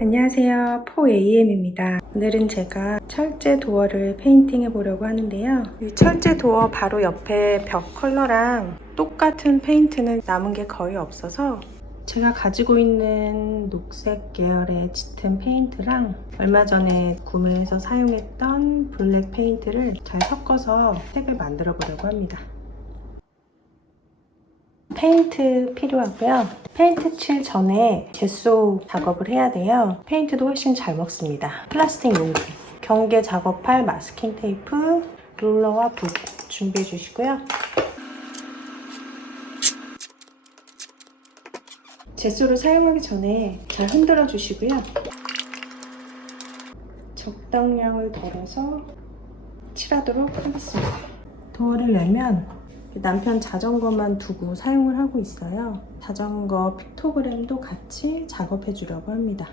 안녕하세요, 포AM입니다. 오늘은 제가 철제 도어를 페인팅 해보려고 하는데요. 이 철제 도어 바로 옆에 벽 컬러랑 똑같은 페인트는 남은 게 거의 없어서 제가 가지고 있는 녹색 계열의 짙은 페인트랑 얼마 전에 구매해서 사용했던 블랙 페인트를 잘 섞어서 색을 만들어 보려고 합니다. 페인트 필요하고요. 페인트 칠 전에 제소 작업을 해야 돼요. 페인트도 훨씬 잘 먹습니다. 플라스틱 용기, 경계 작업할 마스킹 테이프, 롤러와 붓 준비해 주시고요. 제소를 사용하기 전에 잘 흔들어 주시고요. 적당량을 덜어서 칠하도록 하겠습니다. 도어를 내면 남편 자전거만 두고 사용을 하고 있어요. 자전거 픽토그램도 같이 작업해 주려고 합니다.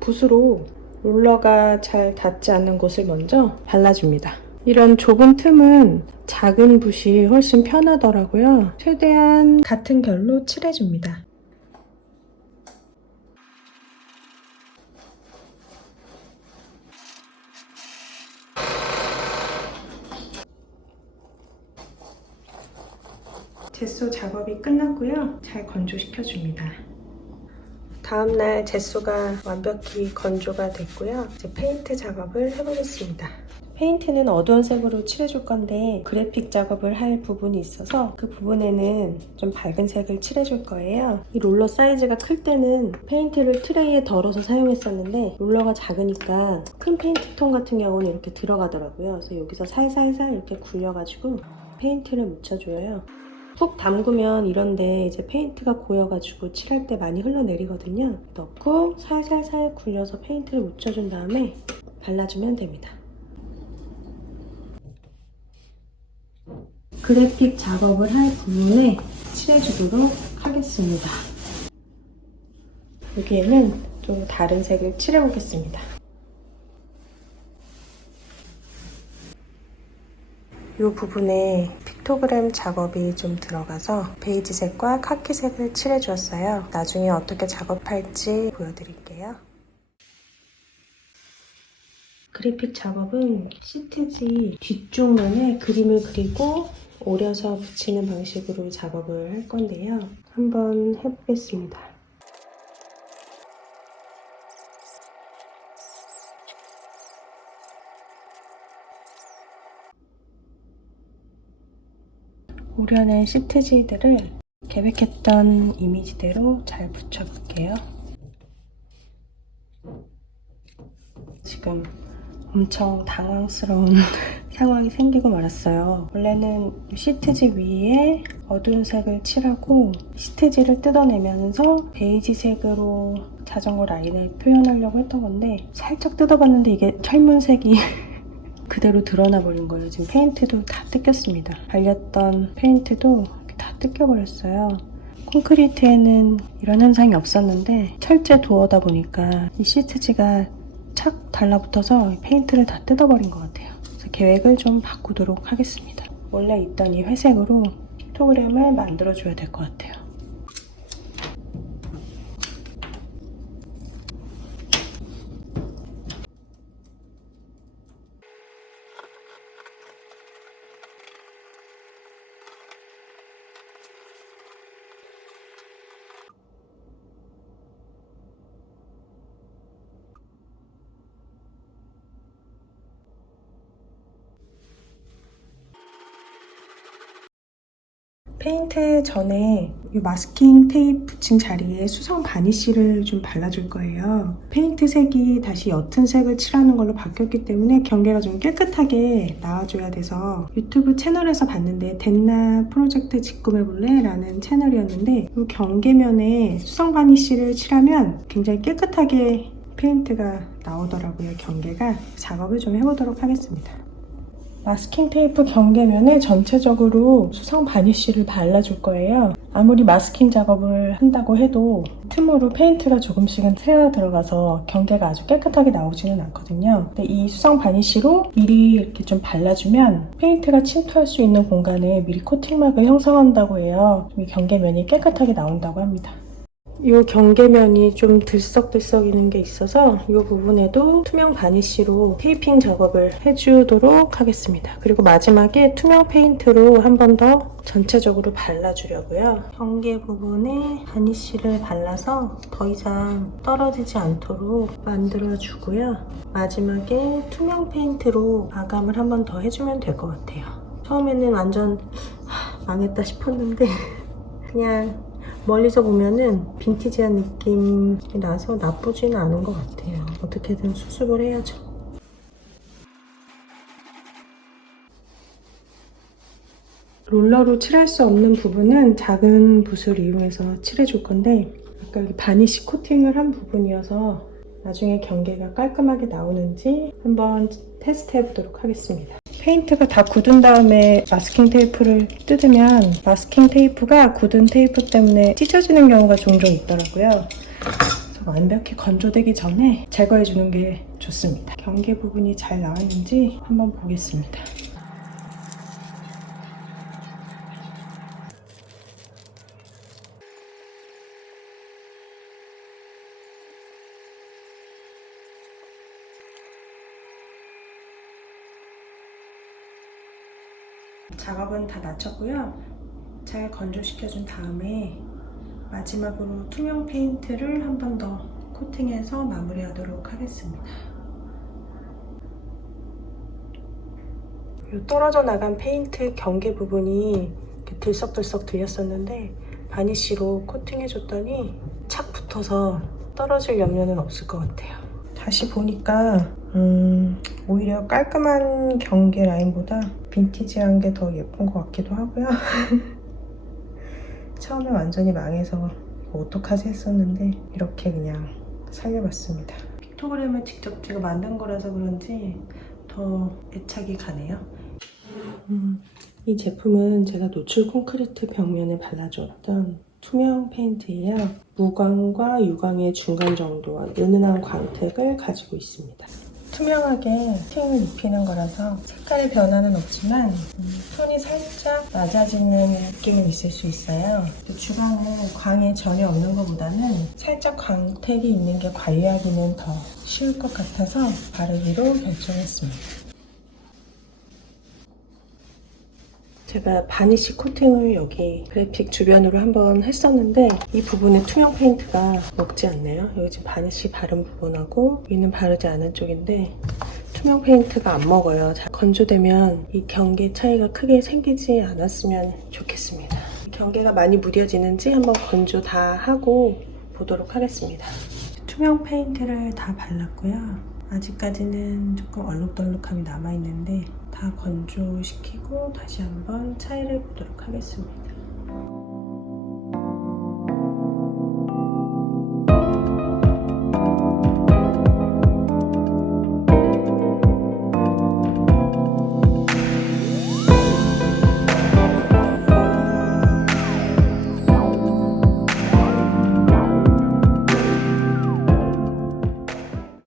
붓으로 롤러가 잘 닿지 않는 곳을 먼저 발라줍니다. 이런 좁은 틈은 작은 붓이 훨씬 편하더라고요. 최대한 같은 결로 칠해줍니다. 제소 작업이 끝났고요. 잘 건조시켜줍니다. 다음날 제소가 완벽히 건조가 됐고요. 이제 페인트 작업을 해보겠습니다. 페인트는 어두운 색으로 칠해줄 건데 그래픽 작업을 할 부분이 있어서 그 부분에는 좀 밝은 색을 칠해줄 거예요. 이 롤러 사이즈가 클 때는 페인트를 트레이에 덜어서 사용했었는데 롤러가 작으니까 큰 페인트통 같은 경우는 이렇게 들어가더라고요. 그래서 여기서 살살살 이렇게 굴려가지고 페인트를 묻혀줘요. 푹 담그면 이런데 이제 페인트가 고여가지고 칠할 때 많이 흘러내리거든요. 넣고 살살살 굴려서 페인트를 묻혀준 다음에 발라주면 됩니다. 그래픽 작업을 할 부분에 칠해주도록 하겠습니다. 여기에는 또 다른 색을 칠해보겠습니다. 이 부분에 픽토그램 작업이 좀 들어가서 베이지색과 카키색을 칠해주었어요. 나중에 어떻게 작업할지 보여드릴게요. 그래픽 작업은 시트지 뒤쪽 면에 그림을 그리고 오려서 붙이는 방식으로 작업을 할 건데요. 한번 해보겠습니다. 오려낸 시트지들을 계획했던 이미지대로 잘 붙여볼게요. 지금 엄청 당황스러운 상황이 생기고 말았어요. 원래는 시트지 위에 어두운 색을 칠하고 시트지를 뜯어내면서 베이지색으로 자전거 라인을 표현하려고 했던 건데 살짝 뜯어봤는데 이게 철문색이 그대로 드러나 버린 거예요. 지금 페인트도 다 뜯겼습니다. 발렸던 페인트도 다 뜯겨버렸어요. 콘크리트에는 이런 현상이 없었는데 철제 도어다 보니까 이 시트지가 착 달라붙어서 페인트를 다 뜯어버린 것 같아요. 그래서 계획을 좀 바꾸도록 하겠습니다. 원래 있던 이 회색으로 픽토그램을 만들어줘야 될 것 같아요. 페인트 전에 이 마스킹 테이프 붙인 자리에 수성 바니쉬를 좀 발라줄 거예요. 페인트 색이 다시 옅은 색을 칠하는 걸로 바뀌었기 때문에 경계가 좀 깨끗하게 나와줘야 돼서 유튜브 채널에서 봤는데 됐나 프로젝트 직구해볼래? 라는 채널이었는데 이 경계면에 수성 바니쉬를 칠하면 굉장히 깨끗하게 페인트가 나오더라고요. 경계가. 작업을 좀 해보도록 하겠습니다. 마스킹 테이프 경계면에 전체적으로 수성 바니쉬를 발라줄 거예요. 아무리 마스킹 작업을 한다고 해도 틈으로 페인트가 조금씩은 새어 들어가서 경계가 아주 깨끗하게 나오지는 않거든요. 근데 이 수성 바니쉬로 미리 이렇게 좀 발라주면 페인트가 침투할 수 있는 공간에 미리 코팅막을 형성한다고 해요. 이 경계면이 깨끗하게 나온다고 합니다. 이 경계면이 좀 들썩들썩이는 게 있어서 이 부분에도 투명 바니쉬로 테이핑 작업을 해주도록 하겠습니다. 그리고 마지막에 투명 페인트로 한 번 더 전체적으로 발라주려고요. 경계 부분에 바니쉬를 발라서 더 이상 떨어지지 않도록 만들어주고요. 마지막에 투명 페인트로 마감을 한 번 더 해주면 될 것 같아요. 처음에는 완전 망했다 싶었는데 그냥 멀리서 보면은 빈티지한 느낌이 나서 나쁘지는 않은 것 같아요. 어떻게든 수습을 해야죠. 롤러로 칠할 수 없는 부분은 작은 붓을 이용해서 칠해줄 건데 아까 여기 바니쉬 코팅을 한 부분이어서 나중에 경계가 깔끔하게 나오는지 한번 테스트 해보도록 하겠습니다. 페인트가 다 굳은 다음에 마스킹 테이프를 뜯으면 마스킹 테이프가 굳은 테이프 때문에 찢어지는 경우가 종종 있더라고요. 그래서 완벽히 건조되기 전에 제거해주는 게 좋습니다. 경계 부분이 잘 나왔는지 한번 보겠습니다. 작업은 다 마쳤고요. 잘 건조시켜준 다음에 마지막으로 투명 페인트를 한 번 더 코팅해서 마무리하도록 하겠습니다. 떨어져 나간 페인트 경계 부분이 이렇게 들썩들썩 들렸었는데 바니쉬로 코팅해줬더니 착 붙어서 떨어질 염려는 없을 것 같아요. 다시 보니까 오히려 깔끔한 경계 라인보다 빈티지한 게 더 예쁜 것 같기도 하고요. 처음에 완전히 망해서 어떡하지 했었는데 이렇게 그냥 살려봤습니다. 픽토그램을 직접 제가 만든 거라서 그런지 더 애착이 가네요. 이 제품은 제가 노출 콘크리트 벽면에 발라줬던 투명 페인트예요. 무광과 유광의 중간 정도와 은은한 광택을 가지고 있습니다. 투명하게 코팅을 입히는 거라서 색깔의 변화는 없지만 톤이 살짝 낮아지는 느낌은 있을 수 있어요. 주광은 광이 전혀 없는 것보다는 살짝 광택이 있는 게 관리하기는 더 쉬울 것 같아서 바르기로 결정했습니다. 제가 바니쉬 코팅을 여기 그래픽 주변으로 한번 했었는데 이 부분에 투명 페인트가 먹지 않네요. 여기 지금 바니쉬 바른 부분하고 위는 바르지 않은 쪽인데 투명 페인트가 안 먹어요. 잘 건조되면 이 경계 차이가 크게 생기지 않았으면 좋겠습니다. 경계가 많이 무뎌지는지 한번 건조 다 하고 보도록 하겠습니다. 투명 페인트를 다 발랐고요. 아직까지는 조금 얼룩덜룩함이 남아있는데 다 건조시키고 다시 한번 차이를 보도록 하겠습니다.